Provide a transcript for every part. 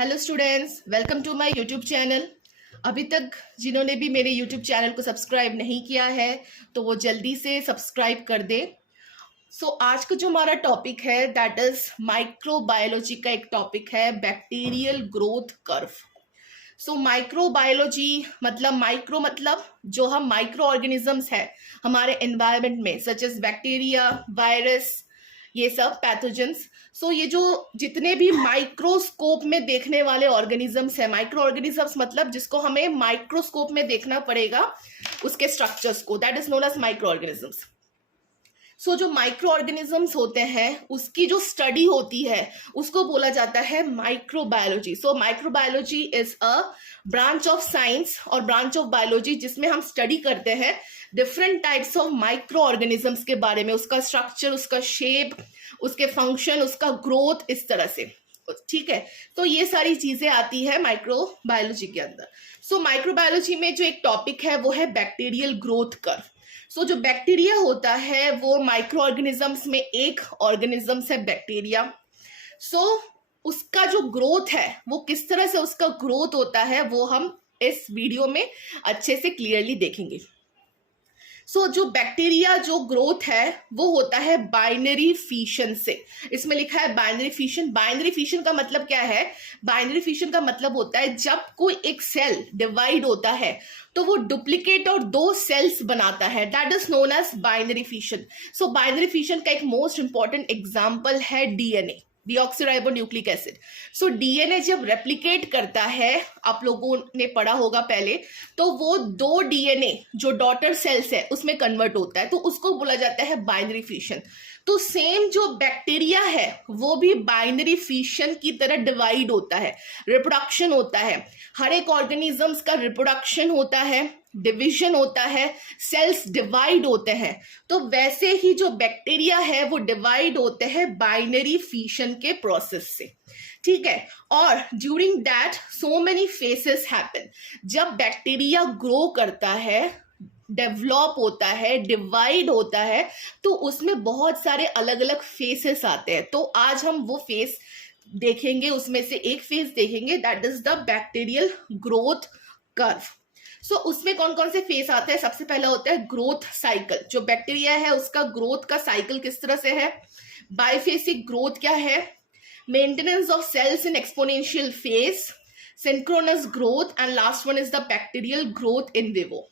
Hello students, welcome to my YouTube channel. अभी तक जिन्होंने भी मेरे यूट्यूब चैनल को सब्सक्राइब नहीं किया है तो वो जल्दी से सब्सक्राइब कर दे। आज का जो हमारा टॉपिक है दैट इज माइक्रोबायोलॉजी का एक टॉपिक है बैक्टीरियल ग्रोथ कर्व। माइक्रोबायोलॉजी मतलब माइक्रो मतलब जो हम माइक्रो ऑर्गेनिजम्स है हमारे एनवायरनमेंट में सच एज बैक्टीरिया, वायरस, ये सब पैथोजेंस। ये जो जितने भी माइक्रोस्कोप में देखने वाले ऑर्गेनिजम्स है, माइक्रो ऑर्गेनिजम्स मतलब जिसको हमें माइक्रोस्कोप में देखना पड़ेगा उसके स्ट्रक्चर्स को, that is known as micro organisms. जो माइक्रो ऑर्गेनिजम्स होते हैं उसकी जो स्टडी होती है उसको बोला जाता है microbiology. Microbiology is a branch of science और ब्रांच ऑफ बायोलॉजी जिसमें हम स्टडी करते हैं different types of micro organisms के बारे में, उसका स्ट्रक्चर, उसका शेप, उसके फंक्शन, उसका ग्रोथ, इस तरह से। ठीक है, तो ये सारी चीजें आती है माइक्रोबायोलॉजी के अंदर। माइक्रोबायोलॉजी में जो एक टॉपिक है वो है बैक्टीरियल ग्रोथ कर्व। जो बैक्टीरिया होता है वो माइक्रो ऑर्गेनिजम्स में एक ऑर्गेनिजम्स है बैक्टीरिया। उसका जो ग्रोथ है वो किस तरह से उसका ग्रोथ होता है वो हम इस वीडियो में अच्छे से क्लियरली देखेंगे। जो बैक्टीरिया जो ग्रोथ है वो होता है बाइनरी फिशन से। इसमें लिखा है बाइनरी फिशन। बाइनरी फिशन का मतलब क्या है? बाइनरी फिशन का मतलब होता है जब कोई एक सेल डिवाइड होता है तो वो डुप्लीकेट और दो सेल्स बनाता है, that is known as binary fission. Binary fission का एक मोस्ट इंपॉर्टेंट एग्जाम्पल है डीएनए, डीऑक्सीराइबोन्यूक्लिक एसिड। डीएनए जब रेप्लिकेट करता है, आप लोगों ने पढ़ा होगा पहले, तो वो दो डीएनए जो डॉटर सेल्स है उसमें कन्वर्ट होता है, तो उसको बोला जाता है बाइनरी फिशन। तो सेम जो बैक्टीरिया है वो भी बाइनरी फिशन की तरह डिवाइड होता है, रिप्रोडक्शन होता है। हर एक ऑर्गेनिजम्स का रिप्रोडक्शन होता है, डिवीजन होता है, सेल्स डिवाइड होते हैं। तो वैसे ही जो बैक्टीरिया है वो डिवाइड होते हैं बाइनरी फिशन के प्रोसेस से। ठीक है, और during that so many faces happen. जब बैक्टीरिया ग्रो करता है, डेवलप होता है, डिवाइड होता है, तो उसमें बहुत सारे अलग अलग फेसेस आते हैं। तो आज हम वो फेस देखेंगे, उसमें से एक फेस देखेंगे, that is the bacterial growth curve. उसमें कौन कौन से फेस आते हैं? सबसे पहला होता है ग्रोथ साइकिल। जो बैक्टीरिया है उसका ग्रोथ का साइकिल किस तरह से है? बाइफेसिक ग्रोथ क्या है? Maintenance of cells in exponential phase, synchronous growth, and last one is the bacterial growth in vivo.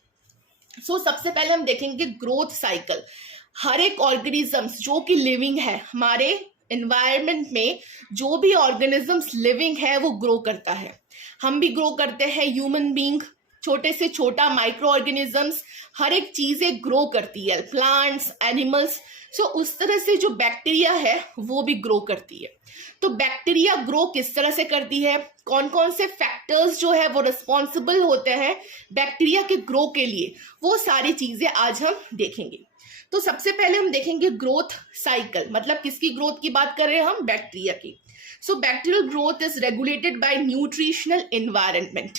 सबसे पहले हम देखेंगे ग्रोथ साइकिल। हर एक ऑर्गेनिजम्स जो कि लिविंग है, हमारे एनवायरनमेंट में जो भी ऑर्गेनिजम्स लिविंग है वो ग्रो करता है। हम भी ग्रो करते हैं, ह्यूमन बीइंग, छोटे से छोटा माइक्रो ऑर्गेनिजम्स, हर एक चीजें ग्रो करती है, प्लांट्स, एनिमल्स। उस तरह से जो बैक्टीरिया है वो भी ग्रो करती है। तो बैक्टीरिया ग्रो किस तरह से करती है, कौन कौन से फैक्टर्स जो है वो रिस्पॉन्सिबल होते हैं बैक्टीरिया के ग्रो के लिए, वो सारी चीजें आज हम देखेंगे। तो सबसे पहले हम देखेंगे ग्रोथ साइकिल, मतलब किसकी ग्रोथ की बात कर रहे हैं हम? बैक्टीरिया की। Bacterial growth is regulated by nutritional environment.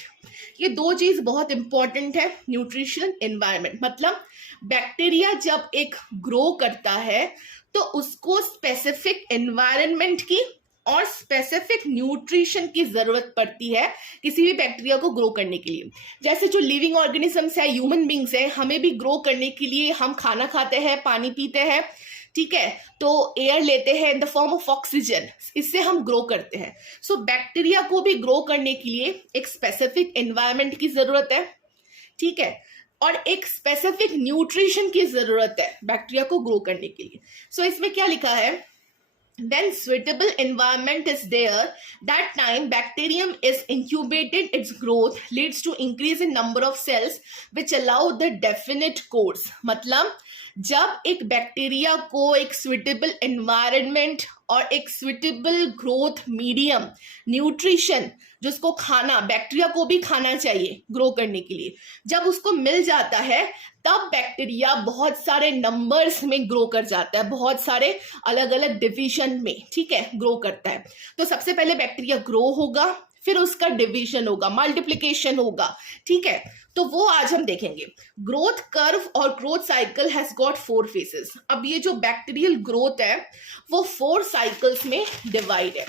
ये दो चीज बहुत इंपॉर्टेंट है। न्यूट्रिशनल एनवायरनमेंट मतलब बैक्टीरिया जब एक ग्रो करता है तो उसको स्पेसिफिक एनवायरनमेंट की और स्पेसिफिक न्यूट्रिशन की जरूरत पड़ती है किसी भी बैक्टीरिया को ग्रो करने के लिए। जैसे जो लिविंग ऑर्गेनिजम्स है, ह्यूमन बींग्स है, हमें भी ग्रो करने के लिए हम खाना खाते हैं, पानी पीते हैं, ठीक है, तो एयर लेते हैं in the form of oxygen, इससे हम ग्रो करते हैं। बैक्टीरिया को भी ग्रो करने के लिए एक स्पेसिफिक एनवायरनमेंट की जरूरत है, ठीक है, और एक स्पेसिफिक न्यूट्रिशन की जरूरत है बैक्टीरिया को ग्रो करने के लिए। इसमें क्या लिखा है? When suitable environment is there, that time bacterium is incubated, its growth leads to increase in number of cells which allow the definite course। मतलब जब एक बैक्टीरिया को एक सुइटेबल एनवायरनमेंट और एक सुइटेबल ग्रोथ मीडियम, न्यूट्रिशन, जिसको खाना, bacteria को भी खाना चाहिए ग्रो करने के लिए, जब उसको मिल जाता है तब बैक्टीरिया बहुत सारे नंबर्स में ग्रो कर जाता है, बहुत सारे अलग अलग डिवीजन में, ठीक है, ग्रो करता है। तो सबसे पहले बैक्टीरिया ग्रो होगा, फिर उसका डिवीजन होगा, मल्टीप्लिकेशन होगा, ठीक है। तो वो आज हम देखेंगे। ग्रोथ कर्व और growth cycle has got 4 faces. अब ये जो बैक्टीरियल ग्रोथ है वो 4 साइकिल्स में डिवाइड है।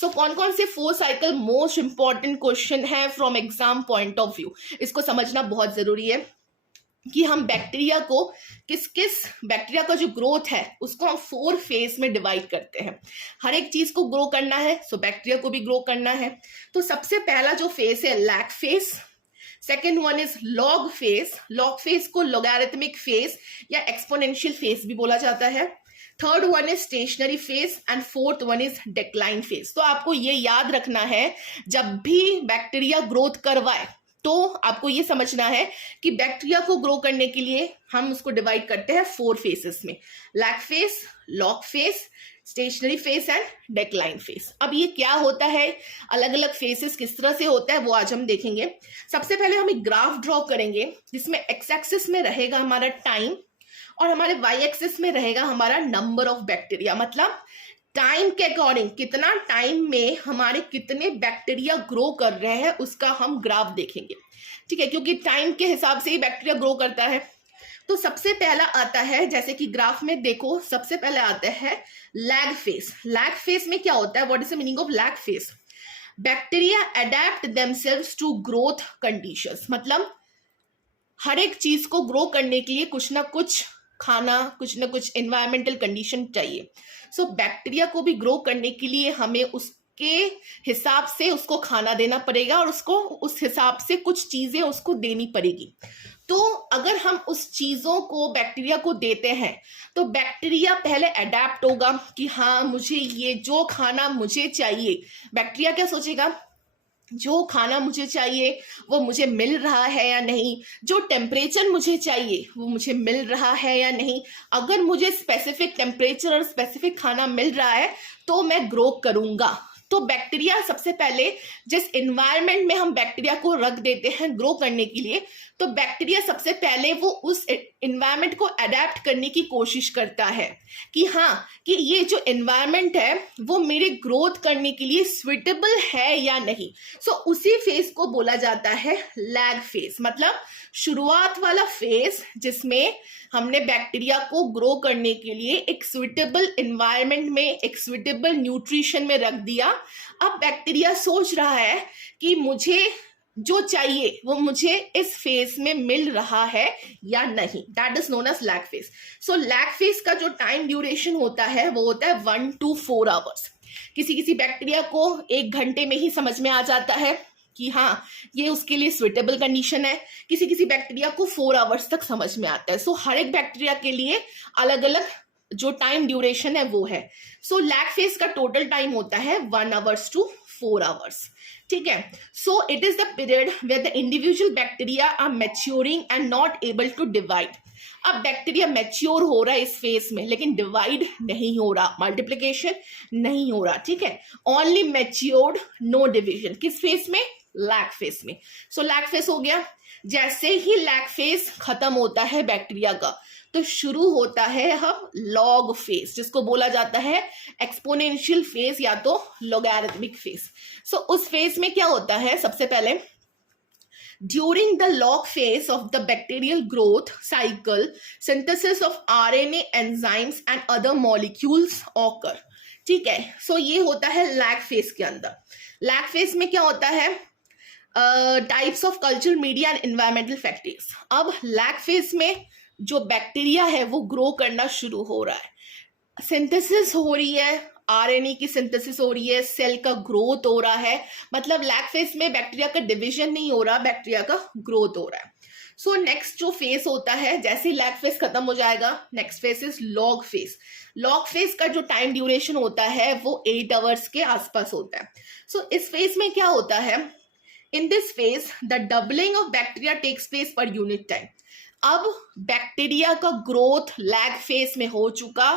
सो कौन कौन से 4 साइकिल, मोस्ट इंपॉर्टेंट क्वेश्चन है from exam point of view. इसको समझना बहुत जरूरी है कि हम बैक्टीरिया को बैक्टीरिया का जो ग्रोथ है उसको हम 4 फेज में डिवाइड करते हैं। हर एक चीज को ग्रो करना है, सो बैक्टीरिया को भी ग्रो करना है। तो सबसे पहला जो फेज है lag phase, second one is log phase. Log phase को लॉगैरिथमिक फेज या एक्सपोनेंशियल फेज भी बोला जाता है। Third one is stationary phase and fourth one is decline phase. तो आपको ये याद रखना है, जब भी बैक्टीरिया ग्रोथ करवाए तो आपको ये समझना है कि बैक्टीरिया को ग्रो करने के लिए हम उसको डिवाइड करते हैं 4 फेसेस में, lag phase, log phase, stationary phase and decline phase. अब ये क्या होता है, अलग अलग फेसेस किस तरह से होता है वो आज हम देखेंगे। सबसे पहले हम एक ग्राफ ड्रॉ करेंगे जिसमें एक्स एक्सिस में रहेगा हमारा टाइम और हमारे वाई एक्सिस में रहेगा हमारा नंबर ऑफ बैक्टीरिया। मतलब टाइम के अकॉर्डिंग कितना टाइम में हमारे कितने बैक्टीरिया ग्रो कर रहे हैं उसका हम ग्राफ देखेंगे, ठीक है, क्योंकि टाइम के हिसाब से ही बैक्टीरिया ग्रो करता है। तो सबसे पहला आता है, जैसे कि ग्राफ में देखो, सबसे पहले आता है लैग फेज। लैग फेज में क्या होता है, what is the meaning of lag phase? Bacteria adapt themselves to growth conditions. मतलब हर एक चीज को ग्रो करने के लिए कुछ ना कुछ खाना, कुछ ना कुछ एनवायरमेंटल कंडीशन चाहिए। सो बैक्टीरिया को भी ग्रो करने के लिए हमें उसके हिसाब से उसको खाना देना पड़ेगा और उसको उस हिसाब से कुछ चीजें उसको देनी पड़ेगी। तो अगर हम उस चीजों को बैक्टीरिया को देते हैं तो बैक्टीरिया पहले अडेप्ट होगा कि हाँ मुझे ये जो खाना मुझे चाहिए, बैक्टीरिया क्या सोचेगा, जो खाना मुझे चाहिए वो मुझे मिल रहा है या नहीं, जो टेम्परेचर मुझे चाहिए वो मुझे मिल रहा है या नहीं। अगर मुझे स्पेसिफिक टेम्परेचर और स्पेसिफिक खाना मिल रहा है तो मैं ग्रो करूंगा। तो बैक्टीरिया सबसे पहले जिस एनवायरनमेंट में हम बैक्टीरिया को रख देते हैं ग्रो करने के लिए, तो बैक्टीरिया सबसे पहले वो उस एनवायरनमेंट को अडेप्ट करने की कोशिश करता है कि हाँ कि ये जो एनवायरनमेंट है वो मेरे ग्रोथ करने के लिए सुइटेबल है या नहीं। सो उसी फेज को बोला जाता है लैग फेज। मतलब शुरुआत वाला फेज जिसमें हमने बैक्टीरिया को ग्रो करने के लिए एक सुइटेबल एनवायरनमेंट में, एक सुइटेबल न्यूट्रिशन में रख दिया। अब बैक्टीरिया सोच रहा है कि मुझे जो चाहिए वो मुझे इस फेज में मिल रहा है या नहीं। That is known as lag phase. So lag phase का जो टाइम ड्यूरेशन होता है वो होता है 1 to 4 आवर्स। किसी किसी बैक्टीरिया को 1 घंटे में ही समझ में आ जाता है कि हाँ ये उसके लिए सुइटेबल कंडीशन है, किसी किसी बैक्टीरिया को 4 आवर्स तक समझ में आता है। सो हर एक बैक्टीरिया के लिए अलग अलग जो टाइम ड्यूरेशन है वो है। सो लैग फेज का टोटल टाइम होता है 1 आवर्स to 4 आवर्स, ठीक है। So it is the period where the individual bacteria are maturing and not able to divide. अब बैक्टीरिया मैच्योर हो रहा है इस फेज में लेकिन डिवाइड नहीं हो रहा, मल्टीप्लिकेशन नहीं हो रहा, ठीक है। Only matured, no division. किस फेज में? लैग फेज में। सो लैग फेज हो गया। जैसे ही लैग फेज खत्म होता है बैक्टीरिया का तो शुरू होता है हम लॉग फेज, जिसको बोला जाता है एक्सपोनेंशियल फेज या तो लॉगैरिथमिक फेज। सो उस फेज में क्या होता है, सबसे पहले during the log phase of the bacterial growth cycle synthesis of RNA enzymes and other molecules occur, ठीक है। सो ये होता है लैग फेज के अंदर। लैग फेज में क्या होता है, types of cultural media and environmental factors. अब लैग फेज में जो बैक्टीरिया है वो ग्रो करना शुरू हो रहा है, सिंथेसिस हो रही है, आरएनए की सिंथेसिस हो रही है, सेल का ग्रोथ हो रहा है। मतलब लैग फेज में बैक्टीरिया का डिवीजन नहीं हो रहा, बैक्टीरिया का ग्रोथ हो रहा है। सो नेक्स्ट जो फेज होता है, जैसे लैग फेज खत्म हो जाएगा, next phase is log phase. Log phase का जो टाइम ड्यूरेशन होता है वो 8 आवर्स के आसपास होता है। सो इस फेज में क्या होता है, in this phase the doubling of bacteria takes place per unit time. अब बैक्टीरिया का ग्रोथ लैग फेज में हो चुका,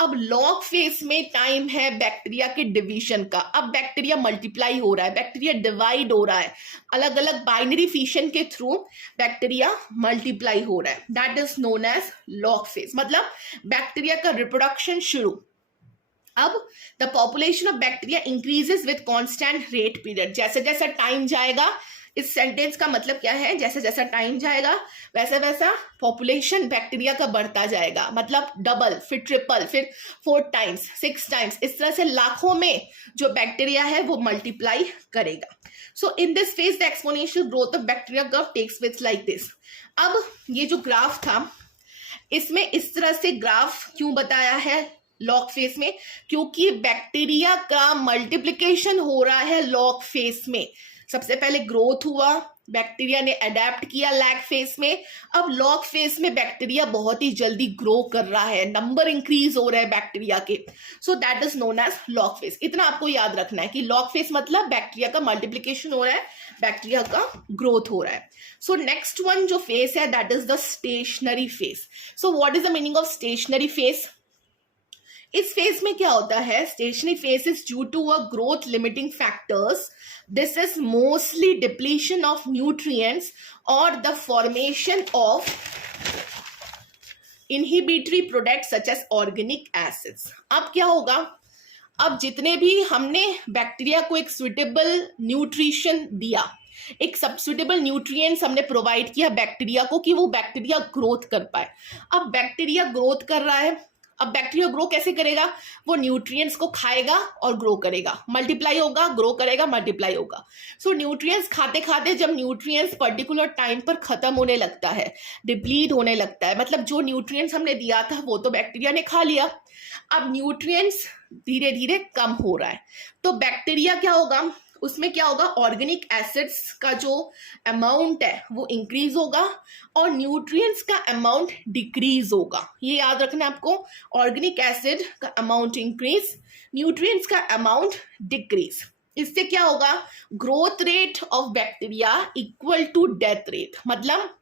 अब लॉग फेज में टाइम है बैक्टीरिया के डिवीजन का। अब बैक्टीरिया मल्टीप्लाई हो रहा है, बैक्टीरिया डिवाइड हो रहा है, अलग अलग बाइनरी फिशन के थ्रू बैक्टीरिया मल्टीप्लाई हो रहा है। That is known as log phase. मतलब बैक्टीरिया का रिप्रोडक्शन शुरू। अब the population of bacteria increases with constant rate period, जैसे जैसा टाइम जाएगा, इस सेंटेंस का मतलब क्या है, जैसे जैसा टाइम जाएगा वैसा वैसा पॉपुलेशन बैक्टीरिया का बढ़ता जाएगा, मतलब डबल, फिर ट्रिपल, फिर 4 टाइम्स, 6 टाइम्स, इस तरह से लाखों में जो बैक्टीरिया है वो मल्टीप्लाई करेगा. So in this phase the exponential growth of bacteria curve takes place like this. अब ये जो ग्राफ था, इसमें इस तरह से ग्राफ क्यों बताया है लॉग फेज में, क्योंकि बैक्टीरिया का मल्टीप्लिकेशन हो रहा है लॉग फेज में. सबसे पहले ग्रोथ हुआ, बैक्टीरिया ने अडेप्ट किया लैग फेज में, अब लॉग फेज में बैक्टीरिया बहुत ही जल्दी ग्रो कर रहा है, नंबर इंक्रीज हो रहा है बैक्टीरिया के. So that is known as log phase. इतना आपको याद रखना है कि लॉग फेज मतलब बैक्टीरिया का मल्टीप्लिकेशन हो रहा है, बैक्टीरिया का ग्रोथ हो रहा है. सो नेक्स्ट वन जो फेज है that is the stationary phase. So what is the meaning of stationary phase? इस फेज में क्या होता है, stationary phase is due to a growth limiting factors. This is mostly depletion of nutrients और the formation of inhibitory products such as organic acids. अब क्या होगा, अब जितने भी हमने बैक्टीरिया को एक सुइटेबल न्यूट्रिशन दिया, एक सब्स्टिट्यूटेबल न्यूट्रिएंट्स हमने प्रोवाइड किया बैक्टीरिया को कि वो बैक्टीरिया ग्रोथ कर पाए. अब बैक्टीरिया ग्रोथ कर रहा है, अब बैक्टीरिया ग्रो कैसे करेगा, वो न्यूट्रिएंट्स को खाएगा और ग्रो करेगा, मल्टीप्लाई होगा, ग्रो करेगा, मल्टीप्लाई होगा. सो न्यूट्रिएंट्स खाते खाते जब न्यूट्रिएंट्स पर्टिकुलर टाइम पर खत्म होने लगता है, डिप्लीट होने लगता है, मतलब जो न्यूट्रिएंट्स हमने दिया था वो तो बैक्टीरिया ने खा लिया, अब न्यूट्रिएंट्स धीरे धीरे कम हो रहा है, तो बैक्टीरिया क्या होगा, उसमें क्या होगा, ऑर्गेनिक एसिड्स का जो अमाउंट है वो इंक्रीज होगा और न्यूट्रिएंट्स का अमाउंट डिक्रीज होगा. ये याद रखना है आपको, ऑर्गेनिक एसिड का अमाउंट इंक्रीज, न्यूट्रिएंट्स का अमाउंट डिक्रीज. इससे क्या होगा, growth rate of bacteria equal to death rate, मतलब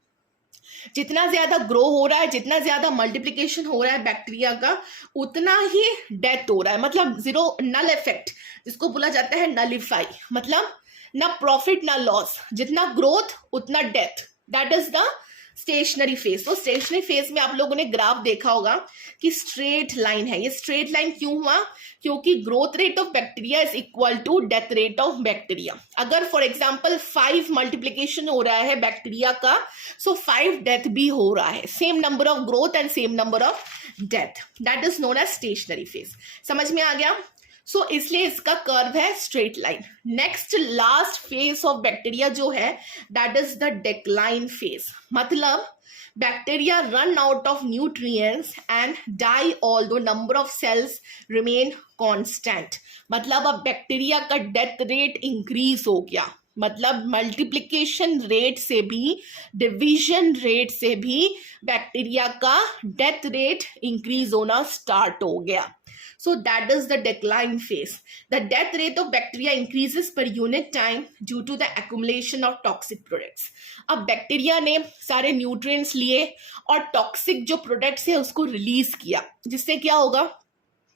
जितना ज्यादा ग्रो हो रहा है, जितना ज्यादा मल्टीप्लिकेशन हो रहा है बैक्टीरिया का, उतना ही डेथ हो रहा है, मतलब जीरो, नल इफेक्ट जिसको बोला जाता है नलिफाई, मतलब ना प्रॉफिट ना लॉस, जितना ग्रोथ उतना death. That is the stationary phase. तो स्टेशनरी फेज में आप लोगों ने ग्राफ देखा होगा कि स्ट्रेट लाइन है. ये स्ट्रेट लाइन क्यों हुआ, क्योंकि growth rate of bacteria is equal to death rate of bacteria. अगर फॉर एग्जांपल 5 मल्टीप्लिकेशन हो रहा है बैक्टीरिया का, सो 5 डेथ भी हो रहा है, same number of growth and same number of death. That is known as stationary phase. समझ में आ गया? सो इसलिए इसका कर्व है straight line. Next last phase of bacteria जो है that is the decline phase, मतलब bacteria run out of nutrients and die although number of cells remain constant. मतलब अब बैक्टीरिया का डेथ रेट इंक्रीज हो गया, मतलब मल्टीप्लिकेशन रेट से भी, डिवीजन रेट से भी बैक्टीरिया का डेथ रेट इंक्रीज होना स्टार्ट हो गया. So that is the decline phase. The death rate of bacteria increases per unit time due to the accumulation of toxic products. अब bacteria ने सारे न्यूट्रिएंट्स लिए और टॉक्सिक जो प्रोडक्ट्स है उसको रिलीज किया, जिससे क्या होगा,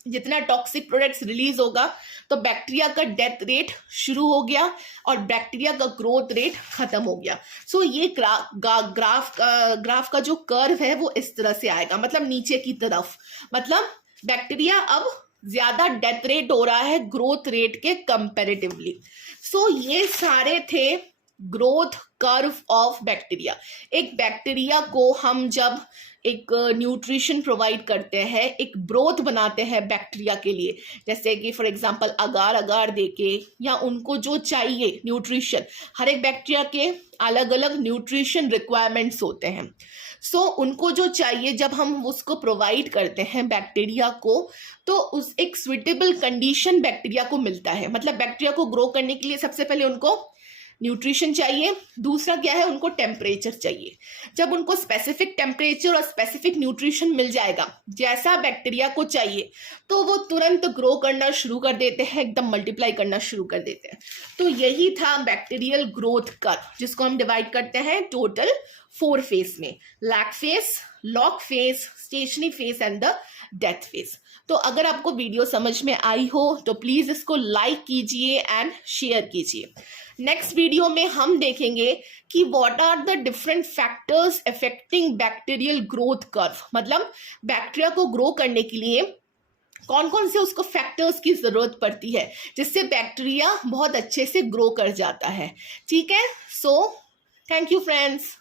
जितना टॉक्सिक प्रोडक्ट्स रिलीज होगा तो बैक्टीरिया का डेथ रेट शुरू हो गया और बैक्टीरिया का ग्रोथ रेट खत्म हो गया. सो ये ग्राफ का जो कर्व है वो इस तरह से आएगा, मतलब नीचे की तरफ, मतलब बैक्टीरिया अब ज्यादा डेथ रेट हो रहा है ग्रोथ रेट के कंपैरेटिवली. सो ये सारे थे ग्रोथ कर्व ऑफ बैक्टीरिया. एक बैक्टीरिया को हम जब एक न्यूट्रिशन प्रोवाइड करते हैं, एक ब्रोथ बनाते हैं बैक्टीरिया के लिए, जैसे कि फॉर एग्जांपल अगार अगार देके, या उनको जो चाहिए न्यूट्रिशन, हर एक बैक्टीरिया के अलग अलग न्यूट्रिशन रिक्वायरमेंट्स होते हैं. सो उनको जो चाहिए जब हम उसको प्रोवाइड करते हैं बैक्टीरिया को, तो उस एक सुइटेबल कंडीशन बैक्टीरिया को मिलता है. मतलब बैक्टीरिया को ग्रो करने के लिए सबसे पहले उनको न्यूट्रिशन चाहिए, दूसरा क्या है, उनको टेम्परेचर चाहिए. जब उनको स्पेसिफिक टेम्परेचर और स्पेसिफिक न्यूट्रिशन मिल जाएगा जैसा बैक्टीरिया को चाहिए, तो वो तुरंत ग्रो करना शुरू कर देते हैं, एकदम मल्टीप्लाई करना शुरू कर देते हैं. तो यही था बैक्टीरियल ग्रोथ कर्व, जिसको हम डिवाइड करते हैं टोटल 4 फेज में, lag phase, log phase, stationary phase and the death phase. तो अगर आपको वीडियो समझ में आई हो तो प्लीज इसको लाइक कीजिए एंड शेयर कीजिए. नेक्स्ट वीडियो में हम देखेंगे कि what are the different factors affecting bacterial growth curve, मतलब बैक्टीरिया को ग्रो करने के लिए कौन कौन से उसको फैक्टर्स की ज़रूरत पड़ती है जिससे बैक्टीरिया बहुत अच्छे से ग्रो कर जाता है। ठीक है, सो थैंक यू फ्रेंड्स।